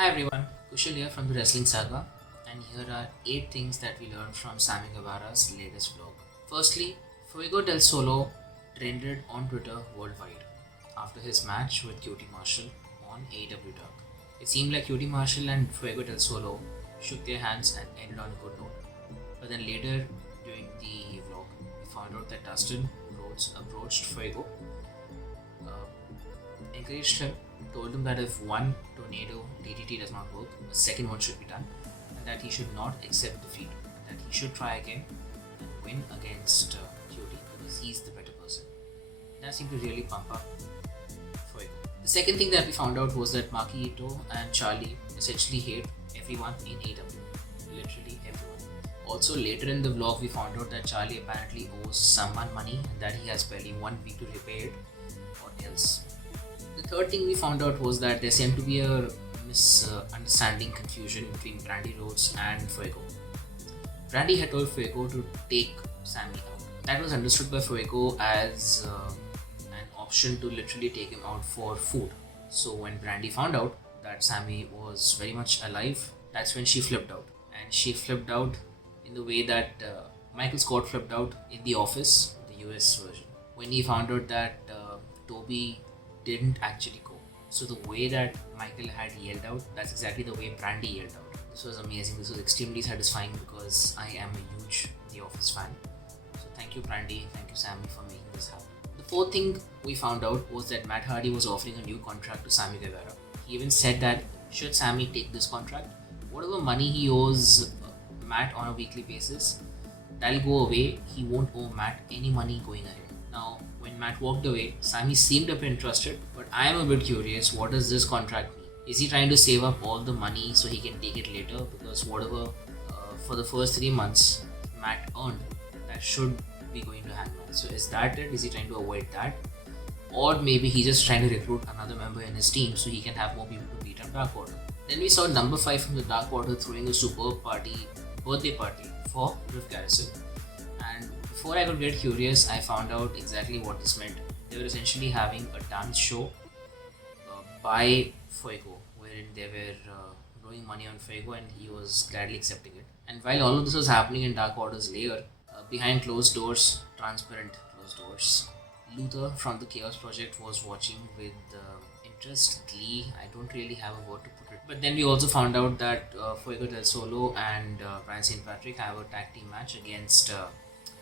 Hi everyone, Kushal here from the Wrestling Saga, and here are 8 things that we learned from Sammy Guevara's latest vlog. Firstly, Fuego del Solo trended on Twitter worldwide after his match with QT Marshall on AEW Dark. It seemed like QT Marshall and Fuego del Solo shook their hands and ended on a good note. But then later during the vlog, we found out that Dustin Rhodes approached Fuego, encouraged him, told him that if one tornado DDT does not work, a second one should be done, and that he should not accept defeat, that he should try again and win against QT because he's the better person. That seemed to really pump up Fuego. The second thing that we found out was that Maki Ito and Charlie essentially hate everyone in AEW. Literally everyone. Also, later in the vlog, we found out that Charlie apparently owes someone money and that he has barely 1 week to repay it or else. The third thing we found out was that there seemed to be a misunderstanding, confusion between Brandy Rhodes and Fuego. Brandy had told Fuego to take Sammy out. That was understood by Fuego as an option to literally take him out for food. So when Brandy found out that Sammy was very much alive, that's when she flipped out. And she flipped out in the way that Michael Scott flipped out in The Office, the US version, when he found out that Toby didn't actually go. So the way that Michael had yelled out, that's exactly the way Brandy yelled out. This was amazing. This was extremely satisfying because I am a huge The Office fan. So thank you Brandy, thank you Sammy for making this happen. The fourth thing we found out was that Matt Hardy was offering a new contract to Sammy Guevara. He even said that should Sammy take this contract, whatever money he owes Matt on a weekly basis, that'll go away. He won't owe Matt any money going ahead. Now, when Matt walked away, Sammy seemed a bit interested, but I am a bit curious, what does this contract mean? Is he trying to save up all the money so he can take it later? Because whatever for the first 3 months Matt earned, that should be going to Hangman. So is that it? Is he trying to avoid that? Or maybe he's just trying to recruit another member in his team so he can have more people to beat up Dark Order. Then we saw number 5 from the Dark Order throwing a superb birthday party for Griff Garrison. And before I could get curious, I found out exactly what this meant. They were essentially having a dance show by Fuego, wherein they were throwing money on Fuego and he was gladly accepting it. And while all of this was happening in Dark Order's lair, behind closed doors, transparent closed doors, Luther from the Chaos Project was watching with interest, glee. I don't really have a word to put it. But then we also found out that Fuego del Solo and Brian St. Patrick have a tag team match against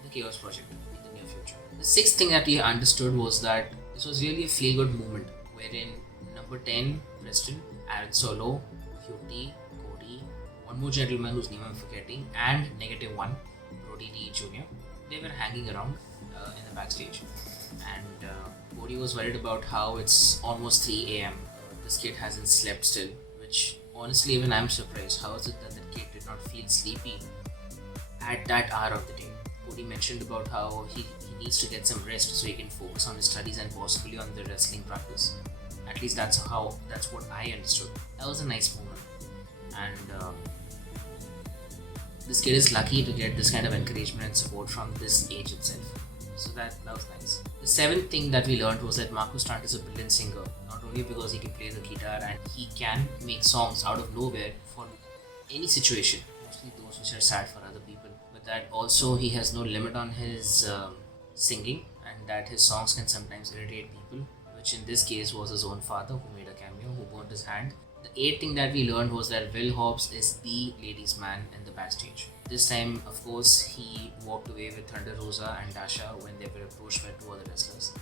the Chaos Project in the near future. The sixth thing that we understood was that this was really a feel-good moment wherein number 10, Preston, Aaron Solo, QT, Cody, one more gentleman whose name I'm forgetting, and -1, Brody Lee Jr., they were hanging around in the backstage. And Cody was worried about how it's almost 3 a.m. This kid hasn't slept still, which honestly even I'm surprised. How is it that the kid did not feel sleepy at that hour of the day? Cody mentioned about how he needs to get some rest so he can focus on his studies and possibly on the wrestling practice. At least that's what I understood. That was a nice moment. And this kid is lucky to get this kind of encouragement and support from this age itself. So that was nice. The seventh thing that we learned was that Marcus Stunt is a brilliant singer, not only because he can play the guitar and he can make songs out of nowhere for any situation, mostly those which are sad for other people, but that also he has no limit on his singing and that his songs can sometimes irritate people, which in this case was his own father who made a cameo, who burned his hand. The eighth thing that we learned was that Will Hobbs is the ladies' man in the backstage. This time, of course, he walked away with Thunder Rosa and Dasha when they were approached by 2 other wrestlers.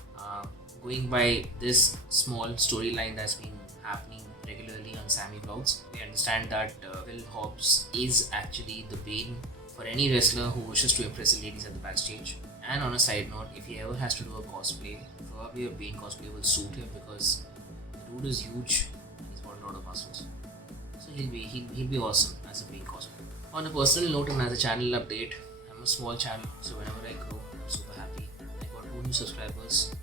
Going by this small storyline that's been happening regularly on Sammy vlogs, we understand that Will Hobbs is actually the bane for any wrestler who wishes to impress the ladies at the backstage. And on a side note, if he ever has to do a cosplay, probably a Bane cosplay will suit him because the dude is huge and he's got a lot of muscles. So he'll be awesome as a Bane cosplay. On a personal note and as a channel update, I'm a small channel, so whenever I grow, I'm super happy. I got 2 new subscribers,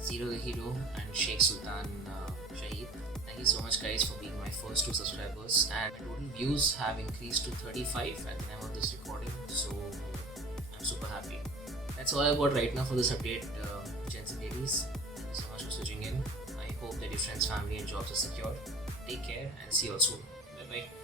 Zero the Hero and Sheikh Sultan Shahid. Thank you so much guys for being my first 2 subscribers, and my total views have increased to 35 at the time of this recording, so I'm super happy. That's all I got right now for this update, gents and ladies. Thank you so much for switching in. I Hope that your friends, family, and jobs are secure. Take care and see you all soon. Bye bye.